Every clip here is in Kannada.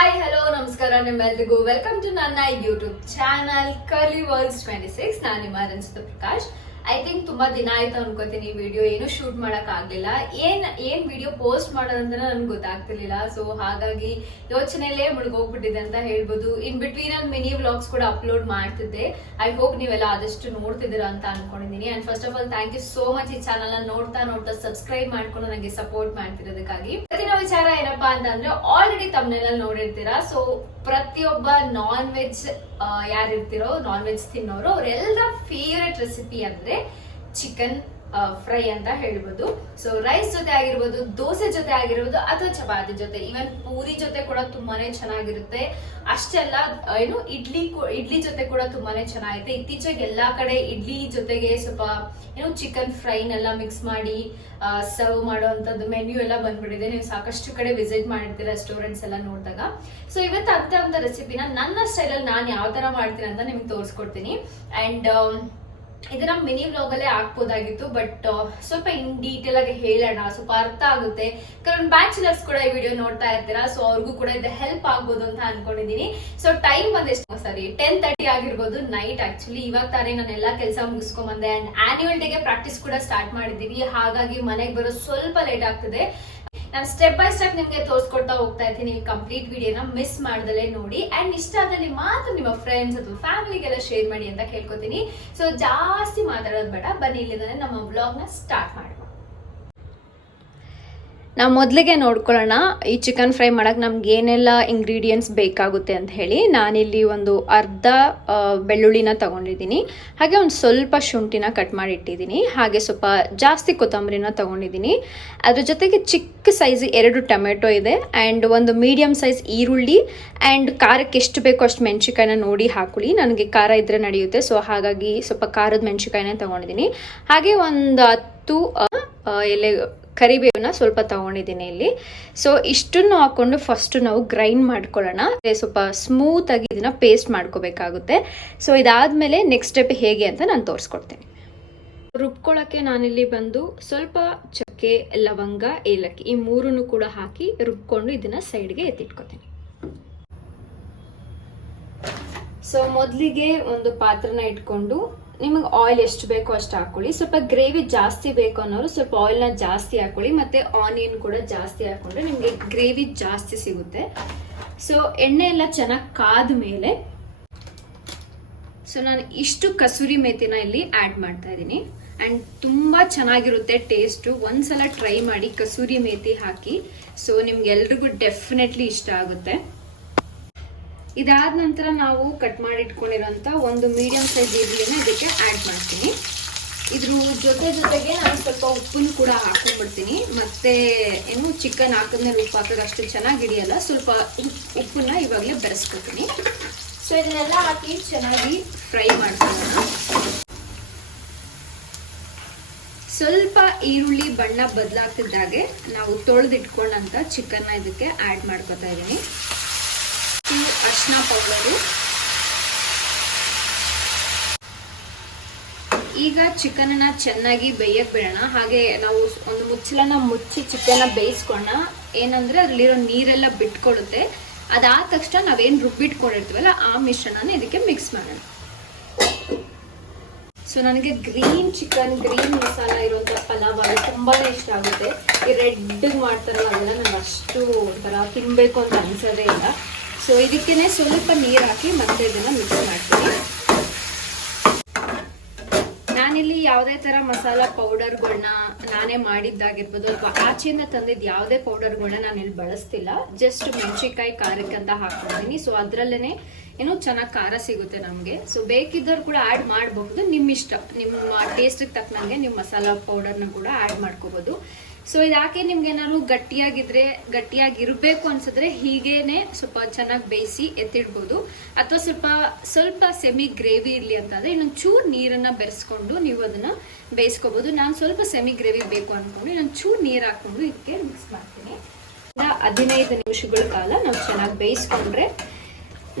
ಹಾಯ್ ಹಲೋ ನಮಸ್ಕಾರ ನಿಮ್ಮೆಲ್ರಿಗೂ. ವೆಲ್ಕಮ್ ಟು ನನ್ನ YouTube channel curly world twenty six ನಾನು ನಿಮ್ಮ ರಂಜಿತ ಪ್ರಕಾಶ್. ಐ ಥಿಂಕ್ ತುಂಬಾ ದಿನ ಆಯ್ತು ಅನ್ಕೋತೀನಿ ಈ ವಿಡಿಯೋ ಏನು ಶೂಟ್ ಮಾಡಕ್ ಆಗ್ಲಿಲ್ಲ. ಏನ್ ಏನ್ ವಿಡಿಯೋ ಪೋಸ್ಟ್ ಮಾಡೋದಂತ ನನ್ಗೆ ಗೊತ್ತಾಗ್ತಿರ್ಲಿಲ್ಲ. ಸೊ ಹಾಗಾಗಿ ಯೋಚನೆಯಲ್ಲೇ ಮುಳುಗೋಗ್ಬಿಟ್ಟಿದೆ ಅಂತ ಹೇಳ್ಬೋದು. ಇನ್ ಬಿಟ್ವೀನ್ ಅಲ್ಲಿ ಮಿನಿ ವ್ಲಾಗ್ಸ್ ಕೂಡ ಅಪ್ಲೋಡ್ ಮಾಡ್ತಿದ್ದೆ. ಐ ಹೋಪ್ ನೀವೆಲ್ಲ ಆದಷ್ಟು ನೋಡ್ತಿದ್ದೀರಾ ಅಂತ ಅನ್ಕೊಂಡಿದ್ದೀನಿ. And first of all thank you so much ಈ ಚಾನಲ್ ನೋಡ್ತಾ ನೋಡ್ತಾ ಸಬ್ಸ್ಕ್ರೈಬ್ ಮಾಡ್ಕೊಂಡು ನನಗೆ ಸಪೋರ್ಟ್ ಮಾಡ್ತಿರೋದಕ್ಕಾಗಿ. ಪ್ರತಿನ ವಿಚಾರ ಏನಪ್ಪಾ ಅಂತಂದ್ರೆ ಆಲ್ರೆಡಿ ತಮ್ಮನೆಲ್ಲ ನೋಡಿರ್ತೀರಾ. ಸೊ ಪ್ರತಿಯೊಬ್ಬ ನಾನ್ ವೆಜ್ ಯಾರಿರ್ತಿರೋ ನಾನ್ ವೆಜ್ ತಿನ್ನೋರು ಅವರೆಲ್ಲರ ಫೇವ್ರೆಟ್ ರೆಸಿಪಿ ಅಂದ್ರೆ ಚಿಕನ್ ಫ್ರೈ ಅಂತ ಹೇಳ್ಬೋದು. ಸೊ ರೈಸ್ ಜೊತೆ ಆಗಿರ್ಬೋದು, ದೋಸೆ ಜೊತೆ ಆಗಿರ್ಬೋದು ಅಥವಾ ಚಪಾತಿ ಜೊತೆ. ಈವನ್ ಪೂರಿ ಜೊತೆ ಕೂಡ ತುಂಬಾನೇ ಚೆನ್ನಾಗಿರುತ್ತೆ. ಅಷ್ಟೆಲ್ಲ ಏನು, ಇಡ್ಲಿ ಇಡ್ಲಿ ಜೊತೆ ಕೂಡ ತುಂಬಾನೇ ಚೆನ್ನಾಗಿರುತ್ತೆ. ಇತ್ತೀಚೆಗೆ ಎಲ್ಲಾ ಕಡೆ ಇಡ್ಲಿ ಜೊತೆಗೆ ಸ್ವಲ್ಪ, ಏನು ಚಿಕನ್ ಫ್ರೈನೆಲ್ಲ ಮಿಕ್ಸ್ ಮಾಡಿ ಸರ್ವ್ ಮಾಡುವಂತದ್ದು ಮೆನ್ಯೂ ಎಲ್ಲ ಬಂದ್ಬಿಟ್ಟಿದೆ. ನೀವು ಸಾಕಷ್ಟು ಕಡೆ ವಿಸಿಟ್ ಮಾಡಿರ್ತೀರ ರೆಸ್ಟೋರೆಂಟ್ಸ್ ಎಲ್ಲ ನೋಡಿದಾಗ. ಸೊ ಇವತ್ತು ಅಂತ ಒಂದು ರೆಸಿಪಿನ ನನ್ನ ಸ್ಟೈಲಲ್ಲಿ ನಾನು ಯಾವ ತರ ಮಾಡ್ತೀನಿ ಅಂತ ನಿಮ್ಗೆ ತೋರಿಸ್ಕೊಡ್ತೀನಿ. ಅಂಡ್ ಇದನ್ನ ಮಿನಿ ವ್ಲಾಗ್ ಅಲ್ಲೇ ಹಾಕ್ಬೋದಾಗಿತ್ತು ಬಟ್ ಸ್ವಲ್ಪ ಇನ್ ಡೀಟೇಲ್ ಆಗಿ ಹೇಳೋಣ. ಸ್ವಲ್ಪ ಅರ್ಥ ಆಗುತ್ತೆ. ಕಾರಣ ಬ್ಯಾಚುಲರ್ಸ್ ಕೂಡ ಈ ವಿಡಿಯೋ ನೋಡ್ತಾ ಇರ್ತೀರಾ, ಸೊ ಅವ್ರಿಗೂ ಕೂಡ ಇದು ಹೆಲ್ಪ್ ಆಗ್ಬೋದು ಅಂತ ಅನ್ಕೊಂಡಿದೀನಿ. ಸೊ ಟೈಮ್ ಬಂದೆಷ್ಟು ಸಾರಿ ಟೆನ್ ತರ್ಟಿ ಆಗಿರ್ಬೋದು ನೈಟ್ ಆಕ್ಚುಲಿ ಇವಾಗ ತಾನೇ ನಾನು ಎಲ್ಲಾ ಕೆಲಸ ಮುಗಿಸ್ಕೊಂಡ್ ಬಂದೆ ಅಂಡ್ ಆನ್ಯುವಲ್ ಡೇಗೆ ಪ್ರಾಕ್ಟೀಸ್ ಕೂಡ ಸ್ಟಾರ್ಟ್ ಮಾಡಿದೀವಿ ಹಾಗಾಗಿ ಮನೆಗೆ ಬರೋ ಸ್ವಲ್ಪ ಲೇಟ್ ಆಗ್ತದೆ. ನಾನು ಸ್ಟೆಪ್ ಬೈ ಸ್ಟೆಪ್ ನಿಮಗೆ ತೋರಿಸ್ಕೊಡ್ತಾ ಹೋಗ್ತಾ ಇದ್ದೀನಿ ನೀವು ಕಂಪ್ಲೀಟ್ ವಿಡಿಯೋನ ಮಿಸ್ ಮಾಡ್ದಲೇ ನೋಡಿ. ಅಂಡ್ ಇಷ್ಟ ಆದಲ್ಲಿ ಮಾತ್ರ ನಿಮ್ಮ ಫ್ರೆಂಡ್ಸ್ ಅಥವಾ ಫ್ಯಾಮಿಲಿಗೆಲ್ಲ ಶೇರ್ ಮಾಡಿ ಅಂತ ಕೇಳ್ಕೊತೀನಿ. ಸೊ ಜಾಸ್ತಿ ಮಾತಾಡೋದು ಬೇಡ. ಬನ್ನಿ ಇಲ್ಲಿಂದಾನೆ ನಮ್ಮ ಬ್ಲಾಗ್ನ ಸ್ಟಾರ್ಟ್ ಮಾಡುವ ನಾವು ಮೊದಲಿಗೆ ನೋಡ್ಕೊಳ್ಳೋಣ, ಈ ಚಿಕನ್ ಫ್ರೈ ಮಾಡೋಕ್ಕೆ ನಮ್ಗೆ ಏನೆಲ್ಲ ಇಂಗ್ರೀಡಿಯೆಂಟ್ಸ್ ಬೇಕಾಗುತ್ತೆ ಅಂತ ಹೇಳಿ. ನಾನಿಲ್ಲಿ ಒಂದು ಅರ್ಧ ಬೆಳ್ಳುಳ್ಳಿನ ತಗೊಂಡಿದ್ದೀನಿ. ಹಾಗೆ ಒಂದು ಸ್ವಲ್ಪ ಶುಂಠಿನ ಕಟ್ ಮಾಡಿ ಇಟ್ಟಿದ್ದೀನಿ ಹಾಗೆ ಸ್ವಲ್ಪ ಜಾಸ್ತಿ ಕೊತ್ತಂಬರಿನ ತಗೊಂಡಿದ್ದೀನಿ. ಅದ್ರ ಜೊತೆಗೆ ಚಿಕ್ಕ ಸೈಜ್ ಎರಡು ಟೊಮೆಟೊ ಇದೆ ಆ್ಯಂಡ್ ಒಂದು ಮೀಡಿಯಮ್ ಸೈಜ್ ಈರುಳ್ಳಿ ಆ್ಯಂಡ್ ಖಾರಕ್ಕೆ ಎಷ್ಟು ಬೇಕೋ ಅಷ್ಟು ಮೆಣಸಿಕಾಯಿನ ನೋಡಿ ಹಾಕೊಳ್ಳಿ. ನನಗೆ ಖಾರ ಇದ್ರೆ ನಡೆಯುತ್ತೆ, ಸೊ ಹಾಗಾಗಿ ಸ್ವಲ್ಪ ಖಾರದ ಮೆಣಸಿಕಾಯಿನ ತಗೊಂಡಿದ್ದೀನಿ. ಹಾಗೆ ಒಂದು ಹತ್ತು ಎಲೆ ಕರಿಬೇವನ್ನ ಸ್ವಲ್ಪ ತಗೊಂಡಿದ್ದೀನಿ ಇಲ್ಲಿ. ಸೊ ಇಷ್ಟನ್ನು ಹಾಕೊಂಡು ಫಸ್ಟ್ ನಾವು ಗ್ರೈಂಡ್ ಮಾಡ್ಕೊಳ್ಳೋಣ. ಸ್ವಲ್ಪ ಸ್ಮೂತ್ ಆಗಿ ಇದನ್ನ ಪೇಸ್ಟ್ ಮಾಡ್ಕೋಬೇಕಾಗುತ್ತೆ. ಸೊ ಇದಾದ್ಮೇಲೆ ನೆಕ್ಸ್ಟ್ ಸ್ಟೆಪ್ ಹೇಗೆ ಅಂತ ನಾನು ತೋರಿಸ್ಕೊಡ್ತೀನಿ. ರುಬ್ಕೊಳ್ಳೋಕ್ಕೆ ನಾನಿಲ್ಲಿ ಬಂದು ಸ್ವಲ್ಪ ಚಕ್ಕೆ, ಲವಂಗ, ಏಲಕ್ಕಿ ಈ ಮೂರನ್ನು ಕೂಡ ಹಾಕಿ ರುಬ್ಕೊಂಡು ಇದನ್ನ ಸೈಡ್ಗೆ ಎತ್ತಿಟ್ಕೊತೀನಿ. ಸೊ ಮೊದಲಿಗೆ ಒಂದು ಪಾತ್ರನ ಇಟ್ಕೊಂಡು ನಿಮಗೆ ಆಯಿಲ್ ಎಷ್ಟು ಬೇಕೋ ಅಷ್ಟು ಹಾಕೊಳ್ಳಿ. ಸ್ವಲ್ಪ ಗ್ರೇವಿ ಜಾಸ್ತಿ ಬೇಕು ಅನ್ನೋರು ಸ್ವಲ್ಪ ಆಯಿಲ್ನ ಜಾಸ್ತಿ ಹಾಕೊಳ್ಳಿ, ಮತ್ತೆ ಆನಿಯನ್ ಕೂಡ ಜಾಸ್ತಿ ಹಾಕೊಂಡ್ರೆ ನಿಮಗೆ ಗ್ರೇವಿ ಜಾಸ್ತಿ ಸಿಗುತ್ತೆ. ಸೊ ಎಣ್ಣೆ ಎಲ್ಲ ಚೆನ್ನಾಗಿ ಕಾದ ಮೇಲೆ ಸೊ ನಾನು ಇಷ್ಟು ಕಸೂರಿ ಮೇಥಿನ ಇಲ್ಲಿ ಆ್ಯಡ್ ಮಾಡ್ತಾ ಇದ್ದೀನಿ. ಆ್ಯಂಡ್ ತುಂಬ ಚೆನ್ನಾಗಿರುತ್ತೆ ಟೇಸ್ಟು ಒಂದ್ಸಲ ಟ್ರೈ ಮಾಡಿ ಕಸೂರಿ ಮೇತಿ ಹಾಕಿ ಸೊ ನಿಮ್ಗೆಲ್ರಿಗೂ ಡೆಫಿನೆಟ್ಲಿ ಇಷ್ಟ ಆಗುತ್ತೆ. ಇದಾದ ನಂತರ ನಾವು ಕಟ್ ಮಾಡಿ ಇಟ್ಕೊಂಡಿರೋಂಥ ಒಂದು ಮೀಡಿಯಂ ಸೈಜ್ ಈರುಳ್ಳಿನ ಇದಕ್ಕೆ ಆ್ಯಡ್ ಮಾಡ್ತೀನಿ. ಇದ್ರ ಜೊತೆ ಜೊತೆಗೆ ನಾನು ಸ್ವಲ್ಪ ಉಪ್ಪನ್ನು ಕೂಡ ಹಾಕೊಂಡ್ಬಿಡ್ತೀನಿ. ಮತ್ತೆ ಏನು ಚಿಕನ್ ಹಾಕಿದ್ಮೇಲೆ ಉಪ್ಪು ಹಾಕಿದ್ರೆ ಅಷ್ಟು ಚೆನ್ನಾಗಿ ಹಿಡಿಯಲ್ಲ, ಸ್ವಲ್ಪ ಉಪ್- ಉಪ್ಪನ್ನ ಇವಾಗಲೇ ಬೆರೆಸ್ಕೊತೀನಿ. ಸೊ ಇದನ್ನೆಲ್ಲ ಹಾಕಿ ಚೆನ್ನಾಗಿ ಫ್ರೈ ಮಾಡ್ಕೊಳ್ಳೋಣ. ಸ್ವಲ್ಪ ಈರುಳ್ಳಿ, ಬಣ್ಣ ಬದಲಾಗ್ತಿದ್ದಾಗೆ ನಾವು ತೊಳೆದಿಟ್ಕೊಂಡಂಥ ಚಿಕನ್ನ ಇದಕ್ಕೆ ಆ್ಯಡ್ ಮಾಡ್ಕೊತಾ ಇದ್ದೀನಿ. ಅರ್ಶಿನ ಪೌಡರು ಈಗ ಚಿಕನನ್ನ ಚೆನ್ನಾಗಿ ಬೇಯಕ್ಕೆ ಬಿಡೋಣ. ಹಾಗೆ ನಾವು ಒಂದು ಮುಚ್ಚಲನ್ನ ಮುಚ್ಚಿ ಚಿಕನ್ನ ಬೇಯಿಸ್ಕೊಳ್ಳೋಣ ಏನಂದ್ರೆ ಅದ್ರಲ್ಲಿರೋ ನೀರೆಲ್ಲ ಬಿಟ್ಕೊಡುತ್ತೆ ಅದಾದ ತಕ್ಷಣ ನಾವೇನು ರುಬ್ಬಿಟ್ಕೊಂಡಿರ್ತೀವಲ್ಲ ಆ ಮಿಶ್ರಣನ ಇದಕ್ಕೆ ಮಿಕ್ಸ್ ಮಾಡೋಣ. ಸೊ ನನಗೆ ಗ್ರೀನ್ ಚಿಕನ್ ಗ್ರೀನ್ ಮಸಾಲ ಇರುವಂಥ ಪಲಾವ್ ಅದು ತುಂಬಾನೇ ಇಷ್ಟ ಆಗುತ್ತೆ. ಈ ರೆಡ್ ಮಾಡ್ತಾರಲ್ಲ, ಅದೆಲ್ಲ ನಾನು ಅಷ್ಟು ಒಂಥರ ತಿನ್ಬೇಕು ಅಂತ ಅನ್ಸೋದೇ ಇಲ್ಲ. ಸೊ ಇದಕ್ಕೇನೆ ಸ್ವಲ್ಪ ನೀರು ಹಾಕಿ ಮತ್ತೆ ಇದನ್ನ ಮಿಕ್ಸ್ ಮಾಡ್ತೀನಿ. ನಾನಿಲ್ಲಿ ಯಾವುದೇ ತರ ಮಸಾಲ ಪೌಡರ್ಗಳನ್ನ ನಾನೇ ಮಾಡಿದ್ದಾಗಿರ್ಬೋದು ಅಥವಾ ಆಚೆಯಿಂದ ತಂದಿದ್ದು ಯಾವುದೇ ಪೌಡರ್ಗಳನ್ನ ನಾನು ಇಲ್ಲಿ ಬಳಸ್ತಿಲ್ಲ. ಜಸ್ಟ್ ಮೆಣಸಿನ್ಕಾಯಿ, ಖಾರಕ್ಕೆ ಅಂತ ಹಾಕೊಂಡಿದ್ದೀನಿ ಸೊ ಅದರಲ್ಲೇ ಏನೋ ಚೆನ್ನಾಗಿ ಖಾರ ಸಿಗುತ್ತೆ ನಮಗೆ. ಸೊ ಬೇಕಿದ್ದವ್ರು ಕೂಡ ಆ್ಯಡ್ ಮಾಡಬಹುದು. ನಿಮ್ಮ ಇಷ್ಟ ನಿಮ್ಮ ಟೇಸ್ಟಿಗೆ ತಕ್ಕನಂಗೆ ನೀವು ಮಸಾಲ ಪೌಡರ್ನ ಕೂಡ ಆ್ಯಡ್ ಮಾಡ್ಕೋಬಹುದು. ಸೊ ಇದಾಕೆ ನಿಮ್ಗೆ ಏನಾದ್ರು ಗಟ್ಟಿಯಾಗಿದ್ರೆ, ಗಟ್ಟಿಯಾಗಿರ್ಬೇಕು ಅನ್ಸಿದ್ರೆ ಹೀಗೇನೆ ಸ್ವಲ್ಪ ಚೆನ್ನಾಗಿ ಬೇಯಿಸಿ ಎತ್ತಿಡ್ಬೋದು. ಅಥವಾ ಸ್ವಲ್ಪ ಸ್ವಲ್ಪ ಸೆಮಿ ಗ್ರೇವಿ ಇರಲಿ ಅಂತಂದ್ರೆ ಇನ್ನೊಂದು ಚೂರು ನೀರನ್ನ ಬೆರೆಸ್ಕೊಂಡು ನೀವು ಅದನ್ನ ಬೇಯಿಸ್ಕೋಬಹುದು ನಾನು ಸ್ವಲ್ಪ ಸೆಮಿ ಗ್ರೇವಿ ಬೇಕು ಅನ್ಕೊಂಡು ಇನ್ನೊಂದು ಚೂರು ನೀರು ಹಾಕೊಂಡು ಇದಕ್ಕೆ ಮಿಕ್ಸ್ ಮಾಡ್ತೀನಿ. ಹದಿನೈದು ನಿಮಿಷಗಳ ಕಾಲ ನಾವು ಚೆನ್ನಾಗಿ ಬೇಯಿಸ್ಕೊಂಡ್ರೆ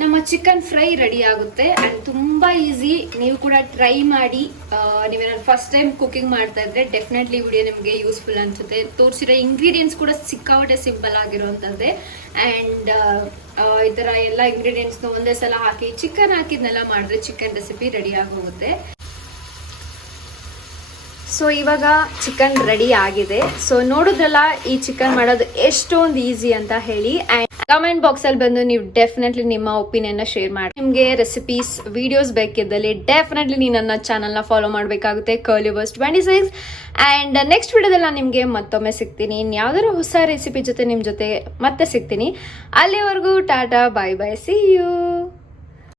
ನಮ್ಮ ಚಿಕನ್ ಫ್ರೈ ರೆಡಿ ಆಗುತ್ತೆ ಅಂಡ್ ತುಂಬಾ ಈಸಿ ನೀವು ಕೂಡ ಟ್ರೈ ಮಾಡಿ ನೀವೇನಾದ್ರು ಫಸ್ಟ್ ಟೈಮ್ ಕುಕಿಂಗ್ ಮಾಡ್ತಾ ಇದ್ರೆ ಡೆಫಿನೆಟ್ಲಿ ವಿಡಿಯೋ ನಿಮಗೆ ಯೂಸ್ಫುಲ್ ಅನ್ಸುತ್ತೆ. ತೋರಿಸಿರೋ ಇಂಗ್ರೀಡಿಯೆಂಟ್ಸ್ ಕೂಡ ಸಿಕ್ಕಾಪಟ್ಟೆ ಸಿಂಪಲ್ ಆಗಿರುವಂಥದ್ದೇ ಅಂಡ್ ಈ ಥರ ಎಲ್ಲ ಇಂಗ್ರೀಡಿಯೆಂಟ್ಸ್ನ ಒಂದೇ ಸಲ ಹಾಕಿ ಚಿಕನ್ ಹಾಕಿದ್ನೆಲ್ಲ ಮಾಡಿದ್ರೆ ಚಿಕನ್ ರೆಸಿಪಿ ರೆಡಿ ಆಗಿ ಹೋಗುತ್ತೆ ಸೊ ಇವಾಗ ಚಿಕನ್ ರೆಡಿ ಆಗಿದೆ. ಸೊ ನೋಡಿದ್ರಲ್ಲ ಈ ಚಿಕನ್ ಮಾಡೋದು ಎಷ್ಟೊಂದು ಈಸಿ ಅಂತ ಹೇಳಿ. ಆ್ಯಂಡ್ ಬಾಕ್ಸ್ ಅಲ್ಲಿ ಬಂದು ನೀವು ಡೆಫಿನೆಟ್ಲಿ ನಿಮ್ಮ ಒಪಿನಿಯನ್ ಶೇರ್ ಮಾಡಿ. ನಿಮಗೆ ರೆಸಿಪೀಸ್ ವಿಡಿಯೋಸ್ ಬೇಕಿದ್ದಲ್ಲಿ ಡೆಫಿನೆಟ್ಲಿ ನೀವು ನನ್ನ ಚಾನಲ್ನ ಫಾಲೋ ಮಾಡಬೇಕಾಗುತ್ತೆ. Curly verse twenty six and next ವಿಡಿಯೋದಲ್ಲಿ ನಾನು ನಿಮಗೆ ಮತ್ತೊಮ್ಮೆ ಸಿಗ್ತೀನಿ. ಇನ್ಯಾವ್ದಾದ್ರು ಹೊಸ ರೆಸಿಪಿ ಜೊತೆ ನಿಮ್ಮ ಜೊತೆ ಮತ್ತೆ ಸಿಗ್ತೀನಿ. ಅಲ್ಲಿವರೆಗೂ tata bye bye see you